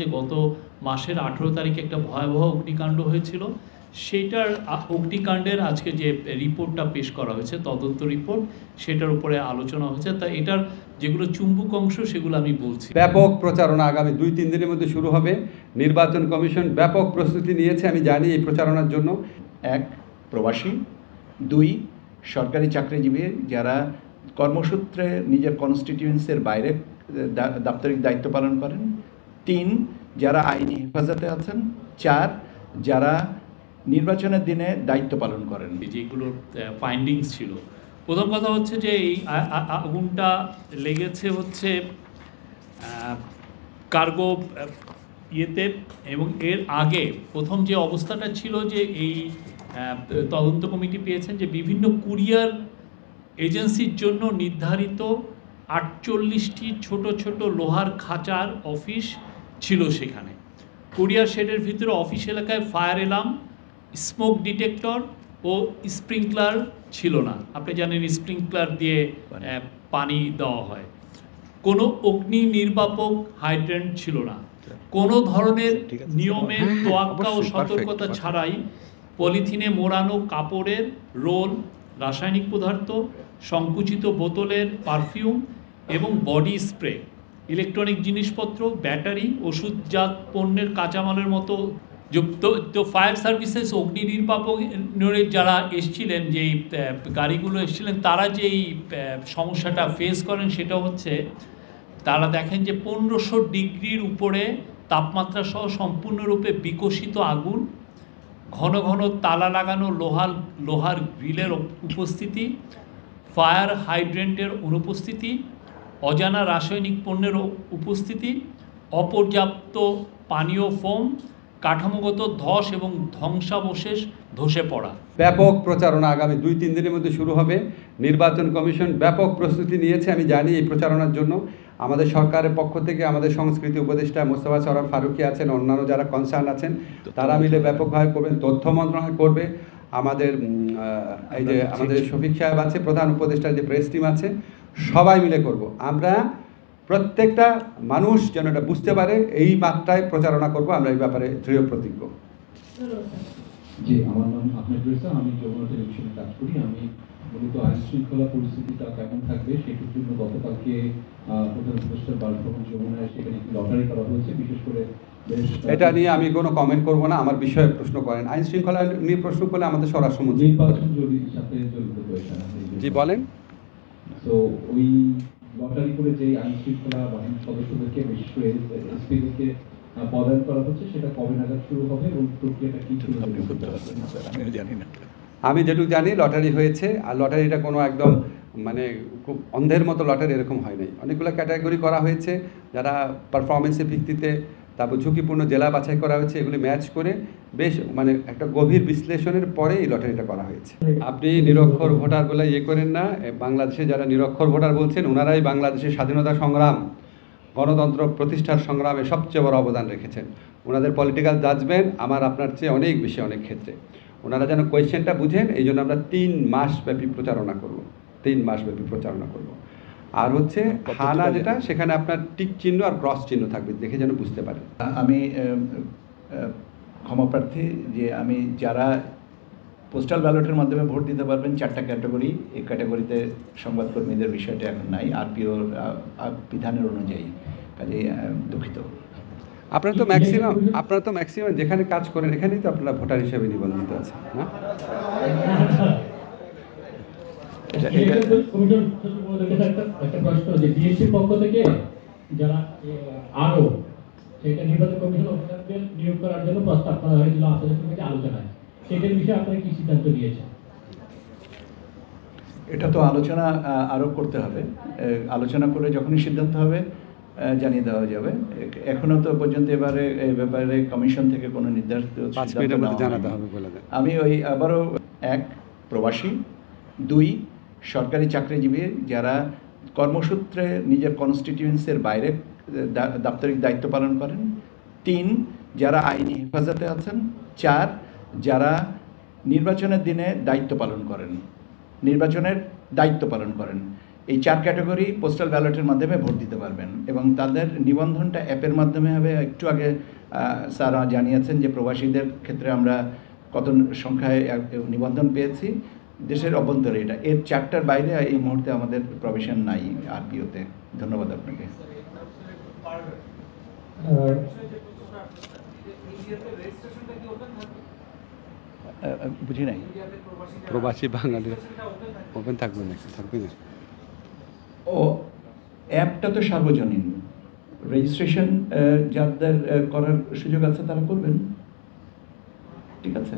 যে গত মাসের 18 তারিখে একটা ভয়াবহ অগ্নিকাণ্ড হয়েছিল, সেটার অগ্নিকাণ্ডের আজকে যে রিপোর্টটা পেশ করা হয়েছে, তদন্ত রিপোর্ট, সেটার উপরে আলোচনা হয়েছে। তা এটার যেগুলো চুম্বক অংশ সেগুলো আমি বলছি। ব্যাপক প্রচারণা আগামী 2-3 দিনের মধ্যে শুরু হবে। নির্বাচন কমিশন ব্যাপক প্রস্তুতি নিয়েছে, আমি জানি এই প্রচারণার জন্য। 1 প্রবাসী, 2 সরকারি চাকরিজীবী যারা কর্মসূত্রে নিজের কনস্টিটিউয়েন্সির বাইরে দাপ্তরিক দায়িত্ব পালন করেন, 3 যারা আইনি হেফাজতে আছেন, 4 যারা নির্বাচনের দিনে দায়িত্ব পালন করেন। যেগুলোর ফাইন্ডিংস ছিল, প্রথম কথা হচ্ছে যে এই আগুনটা লেগেছে হচ্ছে কার্গো ইয়েতে, এবং এর আগে প্রথম যে অবস্থাটা ছিল যে এই তদন্ত কমিটি পেয়েছেন যে বিভিন্ন কুরিয়ার এজেন্সির জন্য নির্ধারিত 48টি ছোট ছোট লোহার খাঁচার অফিস ছিল সেখানে। কুরিয়ার শেডের ভিতরে অফিস এলাকায় ফায়ার অ্যালার্ম, স্মোক ডিটেক্টর ও স্প্রিংকলার ছিল না। আপনি জানেন স্প্রিংকলার দিয়ে পানি দেওয়া হয়। কোনো অগ্নি নির্বাপক হাইড্রেন্ট ছিল না। কোনো ধরনের নিয়মের তোয়াক্কা ও সতর্কতা ছাড়াই পলিথিনে মোড়ানো কাপড়ের রোল, রাসায়নিক পদার্থ, সংকুচিত বোতলের পারফিউম এবং বডি স্প্রে, ইলেকট্রনিক জিনিসপত্র, ব্যাটারি, ওষুধজাত পণ্যের কাঁচামালের মতো যুক্ত। তো ফায়ার সার্ভিসেস, অগ্নি নির্বাপনের যারা এসছিলেন, যেই গাড়িগুলো এসছিলেন, তারা যেই সমস্যাটা ফেস করেন সেটা হচ্ছে তারা দেখেন যে 1500 ডিগ্রির উপরে তাপমাত্রা সহ সম্পূর্ণরূপে বিকশিত আগুন, ঘন ঘন তালা লাগানো লোহার গ্রিলের উপস্থিতি, ফায়ার হাইড্রেন্টের অনুপস্থিতি, অজানা রাসায়নিক পণ্যের উপস্থিতি, অপর্যাপ্ত পানীয় ফোম, কাঠামোগত ধস এবং ধ্বংসাবশেষ ধসে পড়া। ব্যাপক প্রচারণা আগামী 2-3 দিনের মধ্যে শুরু হবে। নির্বাচন কমিশন ব্যাপক প্রস্তুতি নিয়েছে, আমি জানি এই প্রচারণার জন্য। আমাদের সরকারের পক্ষ থেকে আমাদের সংস্কৃতি উপদেষ্টা মোস্তফা সরোয়ার ফারুকী আছেন, অন্যান্য যারা কনসার্ন আছেন, তারা মিলে ব্যাপকভাবে করবেন। তথ্য মন্ত্রণালয় করবে, আমাদের এই যে আমাদের শফিক সাহেব আছে, প্রধান উপদেষ্টার যে প্রেস টিম আছে, সবাই মিলে করব। আমরা প্রত্যেকটা মানুষ যেন এটা বুঝতে পারে, এই মাত্রায় প্রচারণা করব। আমরা এই ব্যাপারে দৃঢ় প্রতিজ্ঞ। জি, আমার নাম আহমেদ রেজা, আমি যমুনা টেলিভিশনে কাজ করি। আমি মূলত আইন শৃঙ্খলা পরিস্থিতিটা কেমন থাকবে সেটার জন্য গতকালকে প্রধান উপদেষ্টার বাসভবন যমুনায় সেখানে একটি লটারি করা হয়েছে। বিশেষ করে এটা নিয়ে আমি কোনো কমেন্ট করব না। আমার বিষয়ে প্রশ্ন করেন, আইন শৃঙ্খলা নিয়ে প্রশ্ন করলে আমাদের স্বরাষ্ট্রমন্ত্রী নির্বাচন সাথে জড়িত হয়েছে। জি বলেন। তো ওই লটারি করে যে আইন শৃঙ্খলা বাহিনীর সদস্যদেরকে, বিশেষ করে এসপিদেরকে পদায়ন করা হচ্ছে, সেটা কবে নাগাদ শুরু হবে এবং প্রক্রিয়াটা কি শুরু হবে? আমি জানি না। আমি যেটুকু জানি লটারি হয়েছে, আর লটারিটা কোনো একদম মানে খুব অন্ধের মতো লটারি এরকম হয় নাই। অনেকগুলো ক্যাটাগরি করা হয়েছে, যারা পারফরমেন্সের ভিত্তিতে, তারপর ঝুঁকিপূর্ণ জেলা বাছাই করা হয়েছে, এগুলি ম্যাচ করে বেশ মানে একটা গভীর বিশ্লেষণের পরে এই লটারিটা করা হয়েছে। আপনি নিরক্ষর ভোটার বলে ইয়ে করেন না। বাংলাদেশে যারা নিরক্ষর ভোটার বলছেন, ওনারাই বাংলাদেশের স্বাধীনতা সংগ্রাম, গণতন্ত্র প্রতিষ্ঠার সংগ্রামে সবচেয়ে বড় অবদান রেখেছেন। ওনাদের পলিটিক্যাল জাজমেন্ট আমার আপনার চেয়ে অনেক বেশি অনেক ক্ষেত্রে। ওনারা যেন কোয়েশ্চেনটা বুঝেন, এই জন্য আমরা 3 মাস ব্যাপী প্রচারণা করব। 3 মাস ব্যাপী প্রচারণা করব। আর হচ্ছে হানা যেটা, সেখানে আপনার টিক চিহ্ন আর ক্রস চিহ্ন থাকবে, দেখে যেন বুঝতে পারেন। আমি ক্ষমাপ্রার্থী যে আমি যারা পোস্টাল ব্যালটের মাধ্যমে ভোট দিতে পারবেন 4টা ক্যাটাগরি, এই ক্যাটাগরিতে সংবাদকর্মীদের বিষয়টা এখন নাই আরপিওর বিধানের অনুযায়ী, কাজেই দুঃখিত। আপনারা তো ম্যাক্সিমাম যেখানে কাজ করেন এখানেই তো আপনারা ভোটার হিসেবে নিবন্ধিত আছেন না? একটা প্রশ্ন যে বিএনপির পক্ষ থেকে যারা আরো সেটা নির্বাচন কমিশন অফিসারদের নিয়োগ করার জন্য প্রস্তাব করা হয়েছিল আপনাদের সঙ্গে আলোচনায়, সেটার বিষয়ে আপনারা কি সিদ্ধান্ত নিয়েছেন? এটা তো আলোচনা আরও করতে হবে। আলোচনা করে যখনই সিদ্ধান্ত হবে জানিয়ে দেওয়া যাবে। এখনও তো পর্যন্ত এই ব্যাপারে কমিশন থেকে কোনো নির্ধারিত জানাতে হবে বলে দেন। আমি আবারও 1 প্রবাসী, 2 সরকারি চাকরিজীবী যারা কর্মসূত্রে নিজের কনস্টিটিউয়েন্সির বাইরে দাপ্তরিক দায়িত্ব পালন করেন, 3 যারা আইনি হেফাজতে আছেন, 4 যারা নির্বাচনের দিনে দায়িত্ব পালন করেন। এই 4 ক্যাটাগরি পোস্টাল ব্যালটের মাধ্যমে ভোট দিতে পারবেন এবং তাদের নিবন্ধনটা অ্যাপের মাধ্যমে হবে। একটু আগে স্যার জানিয়েছেন যে প্রবাসীদের ক্ষেত্রে আমরা কত সংখ্যায় নিবন্ধন পেয়েছি দেশের অভ্যন্তরে। এটা এর 4টার বাইরে এই মুহূর্তে আমাদের প্রভিশন নাই আরপিওতে। ধন্যবাদ আপনাকে। বুঝি নাই। প্রবাসী বাঙালি ওপেন থাকবে না, থাকবে না। ও অ্যাপটা তো সার্বজনীন, রেজিস্ট্রেশন যাদের করার সুযোগ আছে তারা করবেন, ঠিক আছে।